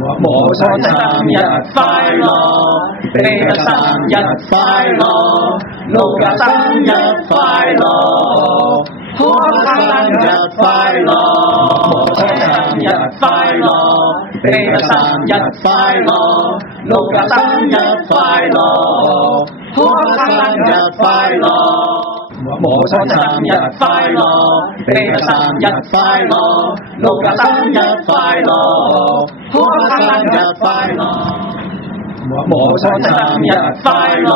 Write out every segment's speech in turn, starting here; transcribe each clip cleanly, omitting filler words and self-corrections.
摩擦生日快樂，比特生日快樂，路加生日快樂，可生日快樂，摩擦生日快樂，比特生日快樂，路加生日快樂，可生日快樂。摩擦生日快樂，比特生日快樂，路加生日快樂，可生日快樂。摩擦生日快樂，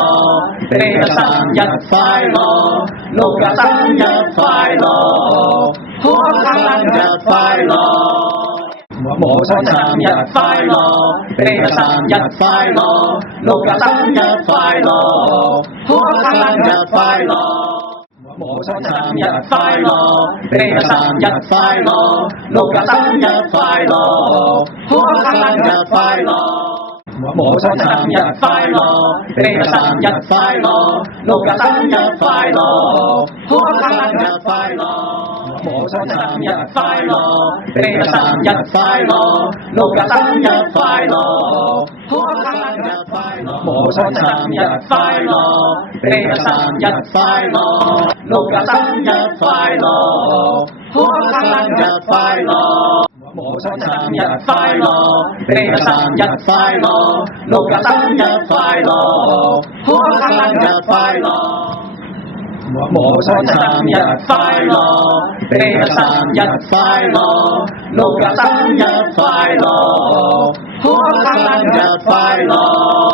比特生日快樂，路加生日快樂，可生日快樂。摩擦生日快樂，比特生日快樂，路加生日快樂，可生日快樂。摩擦生日快樂，比特生日快樂，路加生日快樂，可生日快樂。摩擦生日快樂，比特生日快樂，路加生日快樂，可生日快樂。摩擦生日快樂，比特生日快樂，路加生日快樂，可生日快樂。摩擦生日快樂，比特生日快樂，路加生日快樂，可生日快樂。摩擦生日快樂，比特生日快樂，路加生日快樂，可生日快樂。摩擦生日快樂，比特生日快樂，路加生日快樂，可生日快樂。